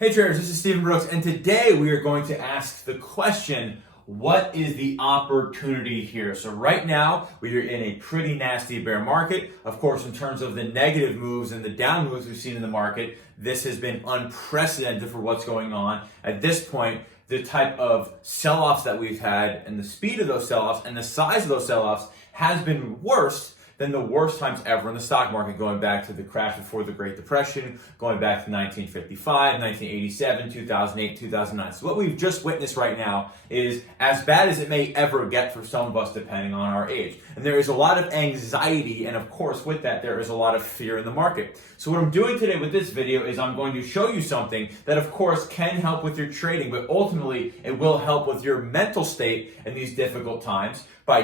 Hey traders, this is Stephen Brooks, and today we are going to ask the question, what is the opportunity here? So right now, we are in a pretty nasty bear market. Of course, in terms of the negative moves and the down moves we've seen in the market, this has been unprecedented for what's going on. At this point, the type of sell-offs that we've had and the speed of those sell-offs and the size of those sell-offs has been worse than the worst times ever in the stock market, going back to the crash before the Great Depression, going back to 1955, 1987, 2008, 2009. So what we've just witnessed right now is as bad as it may ever get for some of us, depending on our age. And there is a lot of anxiety, and of course with that, there is a lot of fear in the market. So what I'm doing today with this video is I'm going to show you something that of course can help with your trading, but ultimately it will help with your mental state in these difficult times by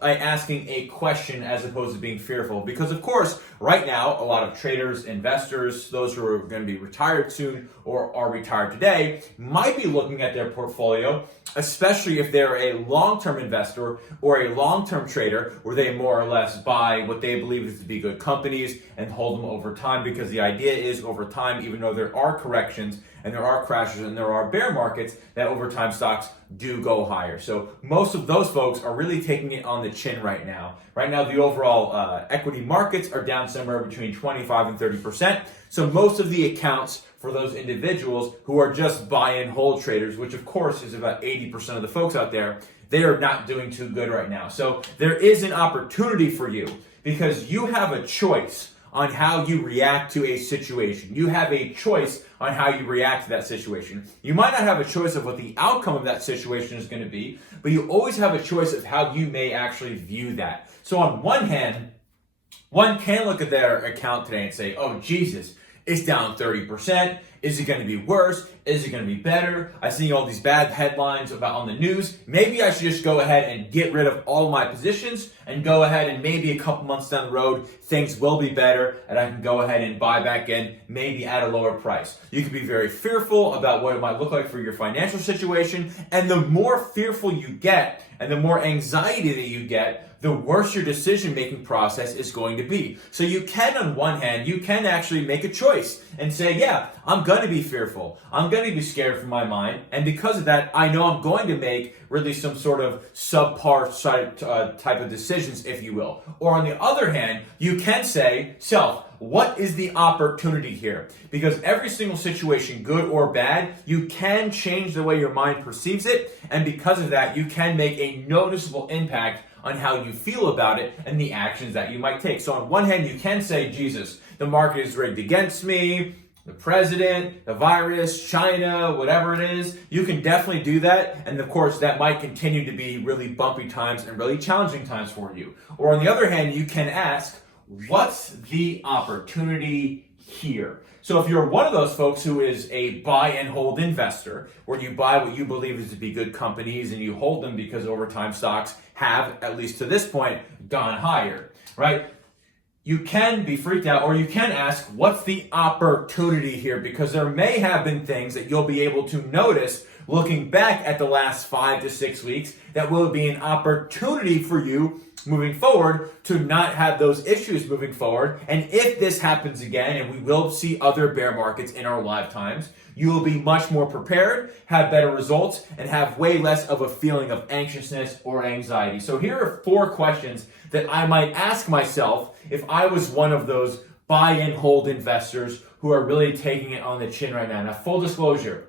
asking a question as opposed to being fearful. Because of course, right now, a lot of traders, investors, those who are going to be retired soon or are retired today, might be looking at their portfolio, especially if they're a long-term investor or a long-term trader, where they more or less buy what they believe is to be good companies and hold them over time, because the idea is over time, even though there are corrections and there are crashes and there are bear markets, that over time stocks do go higher. So most of those folks are really taking it on the chin right now. Right now, the overall equity markets are down somewhere between 25 and 30%. So most of the accounts for those individuals who are just buy and hold traders, which of course is about 80% of the folks out there, they are not doing too good right now. So there is an opportunity for you, because you have a choice on how you react to a situation. You have a choice on how you react to that situation. You might not have a choice of what the outcome of that situation is going to be, but you always have a choice of how you may actually view that. So on one hand, one can look at their account today and say, oh, Jesus, it's down 30%. Is it going to be worse? Is it going to be better? I see all these bad headlines about on the news. Maybe I should just go ahead and get rid of all of my positions and go ahead and maybe a couple months down the road, things will be better and I can go ahead and buy back in, maybe at a lower price. You can be very fearful about what it might look like for your financial situation. And the more fearful you get and the more anxiety that you get, the worse your decision-making process is going to be. So you can, on one hand, you can actually make a choice and say, yeah, I'm going to be fearful. I'm going to be scared for my mind. And because of that, I know I'm going to make really some sort of subpar type of decisions, if you will. Or on the other hand, you can say, self, what is the opportunity here? Because every single situation, good or bad, you can change the way your mind perceives it. And because of that, you can make a noticeable impact on how you feel about it and the actions that you might take. So on one hand, you can say, Jesus, the market is rigged against me, the president, the virus, China, whatever it is. You can definitely do that. And of course, that might continue to be really bumpy times and really challenging times for you. Or on the other hand, you can ask, what's the opportunity here? So if you're one of those folks who is a buy and hold investor, where you buy what you believe is to be good companies and you hold them because over time stocks have, at least to this point, gone higher, right? You can be freaked out, or you can ask, what's the opportunity here? Because there may have been things that you'll be able to notice looking back at the last 5 to 6 weeks that will be an opportunity for you moving forward to not have those issues moving forward. And if this happens again, and we will see other bear markets in our lifetimes, you will be much more prepared, have better results, and have way less of a feeling of anxiousness or anxiety. So here are 4 questions that I might ask myself if I was one of those buy and hold investors who are really taking it on the chin right now. Now, full disclosure,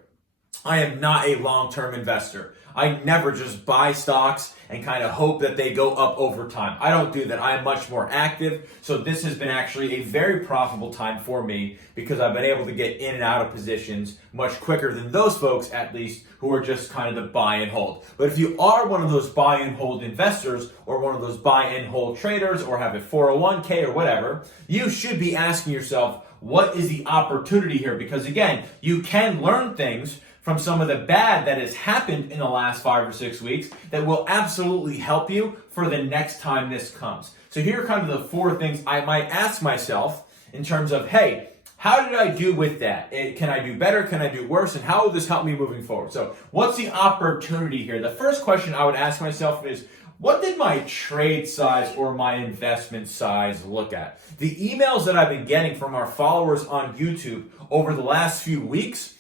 I am not a long-term investor. I never just buy stocks and kind of hope that they go up over time. I don't do that. I'm much more active. So this has been actually a very profitable time for me, because I've been able to get in and out of positions much quicker than those folks, at least, who are just kind of the buy and hold. But if you are one of those buy and hold investors, or one of those buy and hold traders, or have a 401k or whatever, you should be asking yourself, what is the opportunity here? Because again, you can learn things from some of the bad that has happened in the last 5 or 6 weeks that will absolutely help you for the next time this comes. So here are kind of the 4 things I might ask myself in terms of, hey, how did I do with that? Can I do better? Can I do worse? And how will this help me moving forward? So what's the opportunity here? The first question I would ask myself is, what did my trade size or my investment size look at? The emails that I've been getting from our followers on YouTube over the last few weeks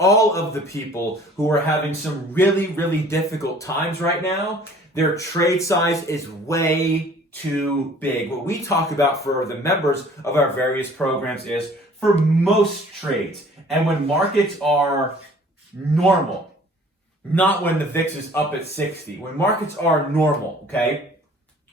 all of the people who are having some really, really difficult times right now, their trade size is way too big. What we talk about for the members of our various programs is for most trades, and when markets are normal, not when the VIX is up at 60, when markets are normal, okay?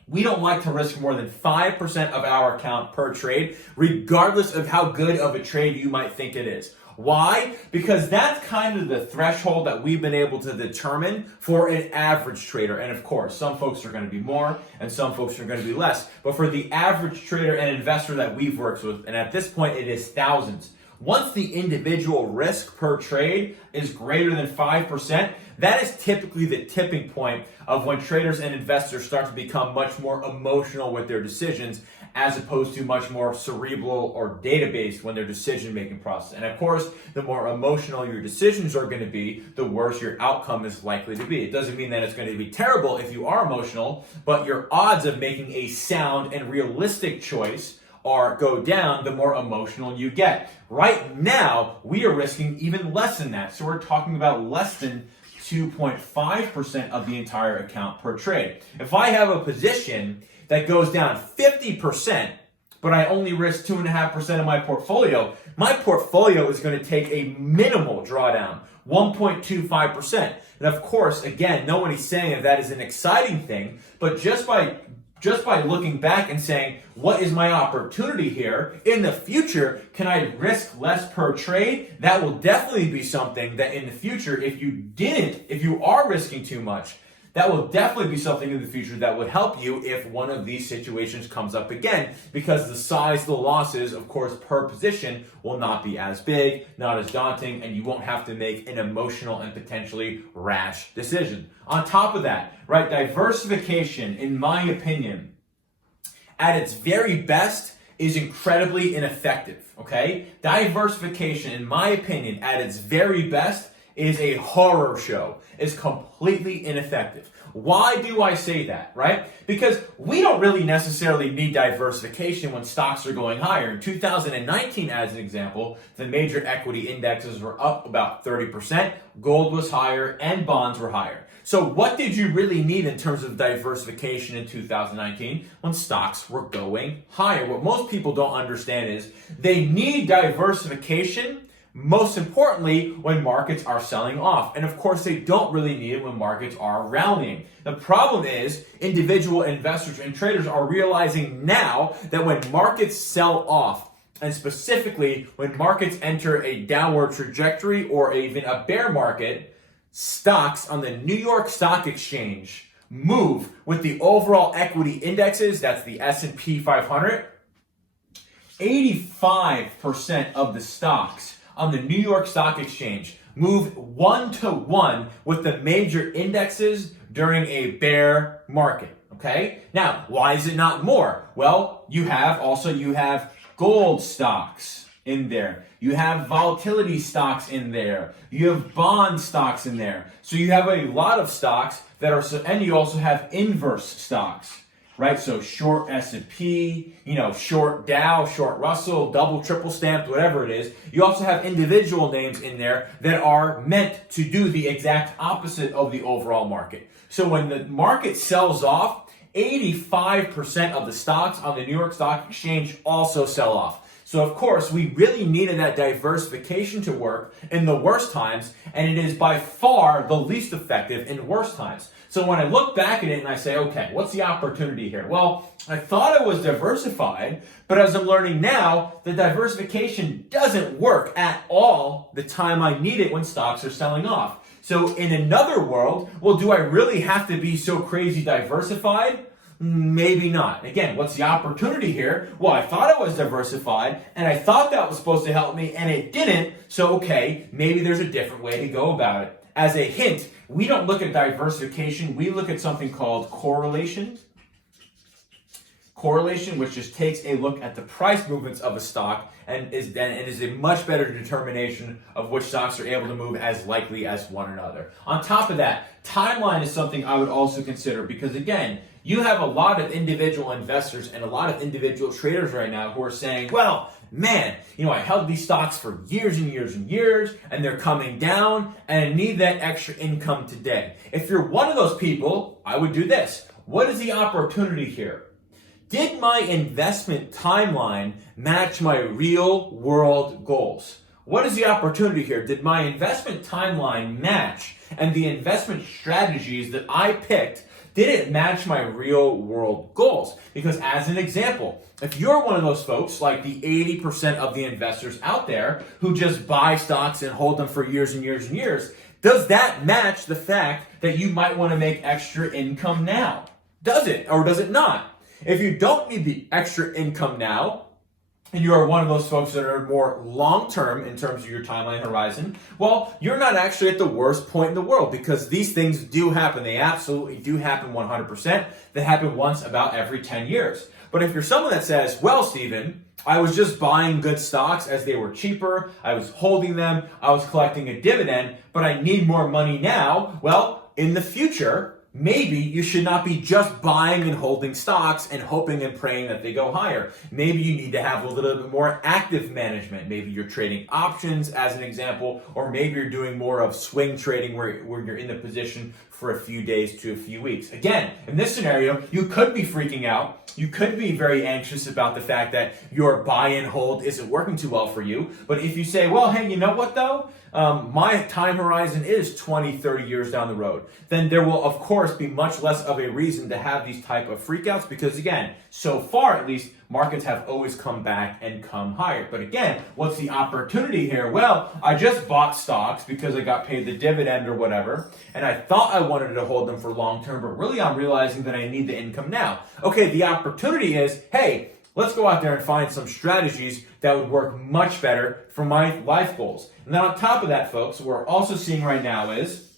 We don't like to risk more than 5% of our account per trade, regardless of how good of a trade you might think it is. Why? Because that's kind of the threshold that we've been able to determine for an average trader. And of course, some folks are going to be more and some folks are going to be less. But for the average trader and investor that we've worked with, and at this point it is thousands, once the individual risk per trade is greater than 5%, that is typically the tipping point of when traders and investors start to become much more emotional with their decisions, as opposed to much more cerebral or data-based when their decision-making process. And of course, the more emotional your decisions are going to be, the worse your outcome is likely to be. It doesn't mean that it's going to be terrible if you are emotional, but your odds of making a sound and realistic choice go down the more emotional you get. Right now, we are risking even less than that. So we're talking about less than 2.5% of the entire account per trade. If I have a position that goes down 50%, but I only risk 2.5% of my portfolio is going to take a minimal drawdown, 1.25%. And of course, again, nobody's saying that is an exciting thing, but just by looking back and saying, what is my opportunity here? In the future, can I risk less per trade? That will definitely be something that in the future, if you are risking too much, that will definitely be something in the future that would help you if one of these situations comes up again, because the size of the losses, of course, per position will not be as big, not as daunting, and you won't have to make an emotional and potentially rash decision. On top of that, right, diversification, in my opinion, at its very best, is incredibly ineffective, okay? Diversification, in my opinion, at its very best, is a horror show. It's completely ineffective. Why do I say that, right? Because we don't really necessarily need diversification when stocks are going higher. In 2019, as an example, the major equity indexes were up about 30%, gold was higher, and bonds were higher. So what did you really need in terms of diversification in 2019 when stocks were going higher? What most people don't understand is they need diversification most importantly, when markets are selling off. And of course, they don't really need it when markets are rallying. The problem is individual investors and traders are realizing now that when markets sell off, and specifically when markets enter a downward trajectory or even a bear market, stocks on the New York Stock Exchange move with the overall equity indexes, that's the S&P 500, 85% of the stocks on the New York Stock Exchange move 1-to-1 with the major indexes during a bear market, okay? Now, why is it not more? Well, you have gold stocks in there. You have volatility stocks in there. You have bond stocks in there. So you have a lot of stocks that are, and you also have inverse stocks, right? So short S&P, short Dow, short Russell, double, triple stamped, whatever it is. You also have individual names in there that are meant to do the exact opposite of the overall market. So when the market sells off, 85% of the stocks on the New York Stock Exchange also sell off. So of course, we really needed that diversification to work in the worst times, and it is by far the least effective in worst times. So when I look back at it and I say, okay, what's the opportunity here? Well, I thought I was diversified, but as I'm learning now, the diversification doesn't work at all the time I need it when stocks are selling off. So in another world, well, do I really have to be so crazy diversified? Maybe not. Again, what's the opportunity here? Well, I thought I was diversified, and I thought that was supposed to help me, and it didn't. So, okay, maybe there's a different way to go about it. As a hint, we don't look at diversification. We look at something called correlation. Correlation, which just takes a look at the price movements of a stock and is a much better determination of which stocks are able to move as likely as one another. On top of that, timeline is something I would also consider because, again, you have a lot of individual investors and a lot of individual traders right now who are saying, well, man, I held these stocks for years and years and years, and they're coming down, and I need that extra income today. If you're one of those people, I would do this. What is the opportunity here? Did my investment timeline match my real world goals? What is the opportunity here? Did my investment timeline match, and the investment strategies that I picked, did it match my real world goals? Because as an example, if you're one of those folks, like the 80% of the investors out there who just buy stocks and hold them for years and years and years, does that match the fact that you might want to make extra income now? Does it or does it not? If you don't need the extra income now, and you are one of those folks that are more long-term in terms of your timeline horizon, well, you're not actually at the worst point in the world, because these things do happen. They absolutely do happen 100%. They happen once about every 10 years. But if you're someone that says, well, Stephen, I was just buying good stocks as they were cheaper, I was holding them, I was collecting a dividend, but I need more money now, well, in the future, maybe you should not be just buying and holding stocks and hoping and praying that they go higher. Maybe you need to have a little bit more active management. Maybe you're trading options as an example, or maybe you're doing more of swing trading where you're in the position for a few days to a few weeks. Again, in this scenario, you could be freaking out. You could be very anxious about the fact that your buy and hold isn't working too well for you. But if you say, well, hey, you know what though? My time horizon is 20, 30 years down the road, then there will, of course, be much less of a reason to have these type of freakouts, because again, so far at least, markets have always come back and come higher. But again, what's the opportunity here? Well, I just bought stocks because I got paid the dividend or whatever, and I thought I wanted to hold them for long term, but really I'm realizing that I need the income now. Okay, the opportunity is, hey, let's go out there and find some strategies that would work much better for my life goals. And then on top of that, folks, what we're also seeing right now is,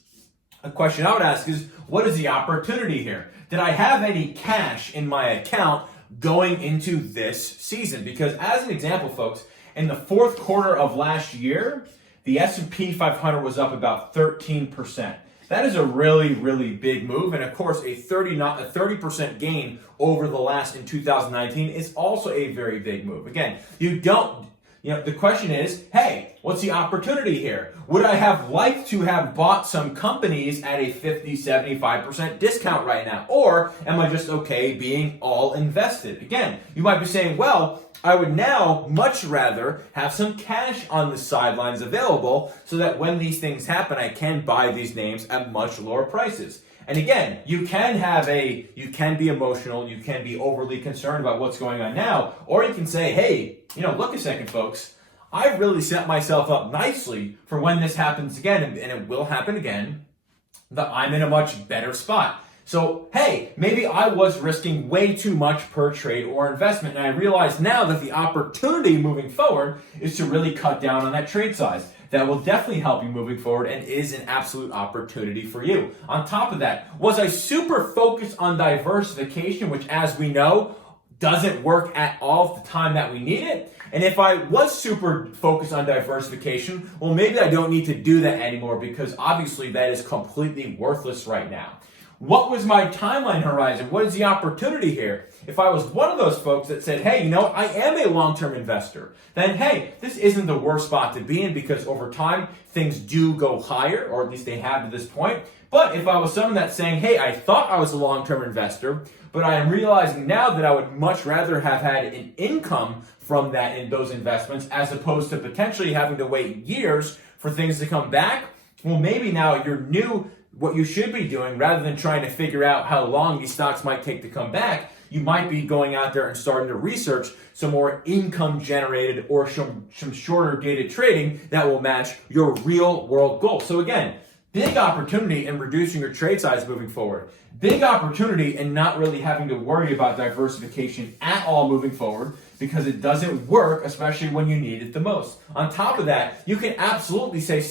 a question I would ask is, what is the opportunity here? Did I have any cash in my account going into this season? Because as an example, folks, in the fourth quarter of last year, the S&P 500 was up about 13%. That is a really, really big move. And of course, a 30% gain over the last in 2019 is also a very big move. Again, the question is, hey, what's the opportunity here? Would I have liked to have bought some companies at a 50, 75% discount right now? Or am I just okay being all invested? Again, you might be saying, well, I would now much rather have some cash on the sidelines available so that when these things happen, I can buy these names at much lower prices. And again, you can be emotional, you can be overly concerned about what's going on now, or you can say, hey, look a second, folks, I've really set myself up nicely for when this happens again, and it will happen again, that I'm in a much better spot. So, hey, maybe I was risking way too much per trade or investment, and I realize now that the opportunity moving forward is to really cut down on that trade size. That will definitely help you moving forward and is an absolute opportunity for you. On top of that, was I super focused on diversification, which, as we know, doesn't work at all at the time that we need it? And if I was super focused on diversification, well, maybe I don't need to do that anymore, because obviously that is completely worthless right now. What was my timeline horizon? What is the opportunity here? If I was one of those folks that said, hey, I am a long-term investor, then hey, this isn't the worst spot to be in, because over time, things do go higher, or at least they have to this point. But if I was someone that's saying, hey, I thought I was a long-term investor, but I am realizing now that I would much rather have had an income from that in those investments, as opposed to potentially having to wait years for things to come back, well, maybe now you're new. What you should be doing, rather than trying to figure out how long these stocks might take to come back, you might be going out there and starting to research some more income generated or some shorter dated trading that will match your real world goals. So again, big opportunity in reducing your trade size moving forward. Big opportunity in not really having to worry about diversification at all moving forward, because it doesn't work, especially when you need it the most. On top of that, you can absolutely say,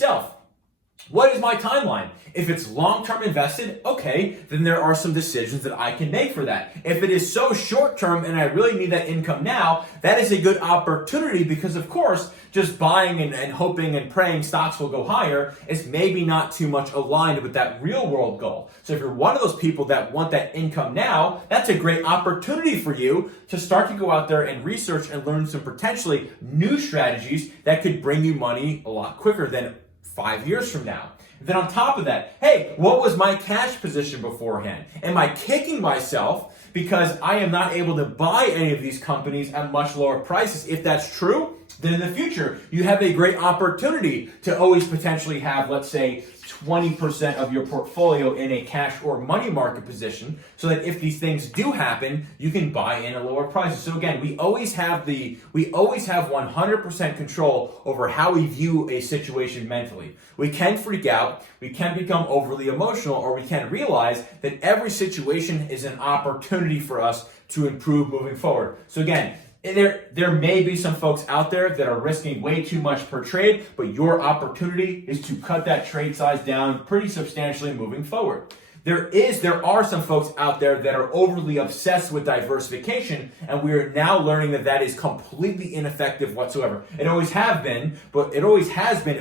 What is my timeline? If it's long-term invested, okay, then there are some decisions that I can make for that. If it is so short-term and I really need that income now, that is a good opportunity because, of course, just buying and hoping and praying stocks will go higher is maybe not too much aligned with that real-world goal. So if you're one of those people that want that income now, that's a great opportunity for you to start to go out there and research and learn some potentially new strategies that could bring you money a lot quicker than 5 years from now. Then on top of that, hey, what was my cash position beforehand? Am I kicking myself because I am not able to buy any of these companies at much lower prices? If that's true, then in the future, you have a great opportunity to always potentially have, let's say, 20% of your portfolio in a cash or money market position so that if these things do happen, you can buy in at lower prices. So again, we always have 100% control over how we view a situation mentally. We can freak out, we can become overly emotional, or we can realize that every situation is an opportunity for us to improve moving forward. So again, there may be some folks out there that are risking way too much per trade, but your opportunity is to cut that trade size down pretty substantially moving forward. There are some folks out there that are overly obsessed with diversification, and we are now learning that that is completely ineffective whatsoever. It always has been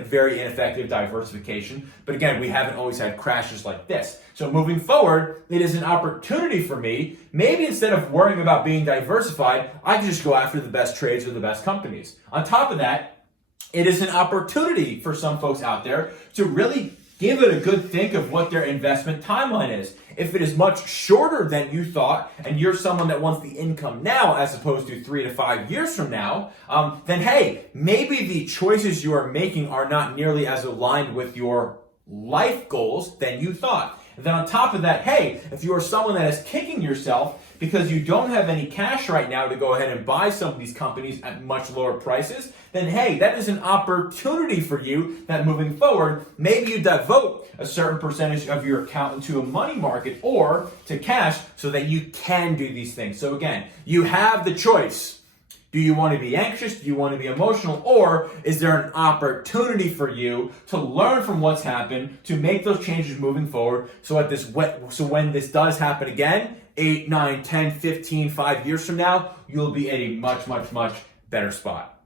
very ineffective diversification, but again, we haven't always had crashes like this. So moving forward, it is an opportunity for me. Maybe instead of worrying about being diversified, I can just go after the best trades with the best companies. On top of that, it is an opportunity for some folks out there to really give it a good think of what their investment timeline is. If it is much shorter than you thought, and you're someone that wants the income now as opposed to 3 to 5 years from now, then hey, maybe the choices you are making are not nearly as aligned with your life goals than you thought. And then on top of that, hey, if you are someone that is kicking yourself because you don't have any cash right now to go ahead and buy some of these companies at much lower prices, then hey, that is an opportunity for you that moving forward, maybe you devote a certain percentage of your account into a money market or to cash so that you can do these things. So again, you have the choice. Do you want to be anxious? Do you want to be emotional? Or is there an opportunity for you to learn from what's happened, to make those changes moving forward so when this does happen again, 8, 9, 10, 15, 5 years from now, you'll be at a much, much, much better spot.